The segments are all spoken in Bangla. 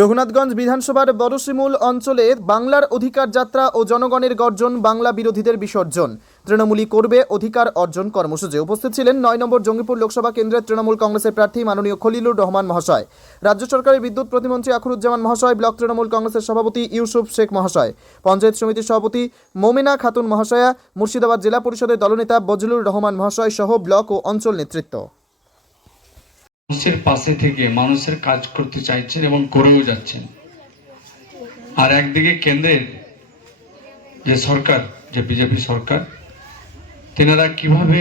রঘুনাথগঞ্জ বিধানসভার বড়শিমুল অঞ্চলে বাংলার অধিকার যাত্রা ও জনগণের গর্জন বাংলা বিরোধীদের বিসর্জন। তৃণমূলী করবে অধিকার অর্জন কর্মসূচি। উপস্থিত ছিলেন নয় নম্বর জঙ্গিপুর লোকসভা কেন্দ্রের তৃণমূল কংগ্রেসের প্রার্থী মাননীয় খলিলুর রহমান মহাশয়। রাজ্য সরকারের বিদ্যুৎ প্রতিমন্ত্রী আখরুজ্জামান মহাশয়, ব্লক তৃণমূল কংগ্রেসের সভাপতি ইউসুফ শেখ মহাশয়, পঞ্চায়েত সমিতির সভাপতি মোমেনা খাতুন মহাশয়া, মুর্শিদাবাদ জেলা পরিষদের দলনেতা বজলুর রহমান মহাশয় সহ ব্লক ও অঞ্চল নেতৃত্ব। মানুষের পাশে থেকে মানুষের কাজ করতে চাইছেন এবং করেও যাচ্ছেন। আর একদিকে কেন্দ্রের যে সরকার, যে বিজেপি সরকার, তেনারা কীভাবে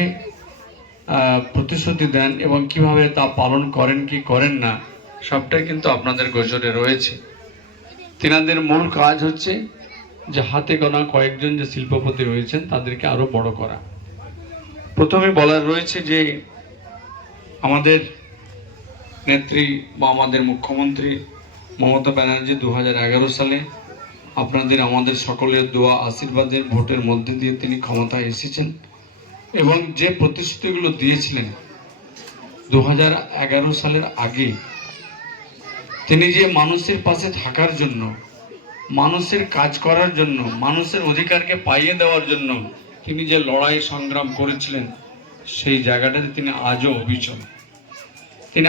প্রতিশ্রুতি দেন এবং কীভাবে তা পালন করেন কি করেন না, সবটাই কিন্তু আপনাদের গোচরে রয়েছে। তেনাদের মূল কাজ হচ্ছে যে হাতে গোনা কয়েকজন যে শিল্পপতি রয়েছেন, তাদেরকে আরও বড় করা। প্রথমে বলার রয়েছে যে আমাদের নেত্রী বা আমাদের মুখ্যমন্ত্রী মমতা ব্যানার্জি দু হাজার এগারো সালে আপনাদের, আমাদের সকলের দোয়া, আশীর্বাদের ভোটের মধ্যে দিয়ে তিনি ক্ষমতায় এসেছেন এবং যে প্রতিশ্রুতিগুলো দিয়েছিলেন দু হাজার এগারো সালের আগে, তিনি যে মানুষের পাশে থাকার জন্য, মানুষের কাজ করার জন্য, মানুষের অধিকারকে পাইয়ে দেওয়ার জন্য তিনি যে লড়াই সংগ্রাম করেছিলেন, সেই জায়গাটাতে তিনি আজও অবিচল। তিনি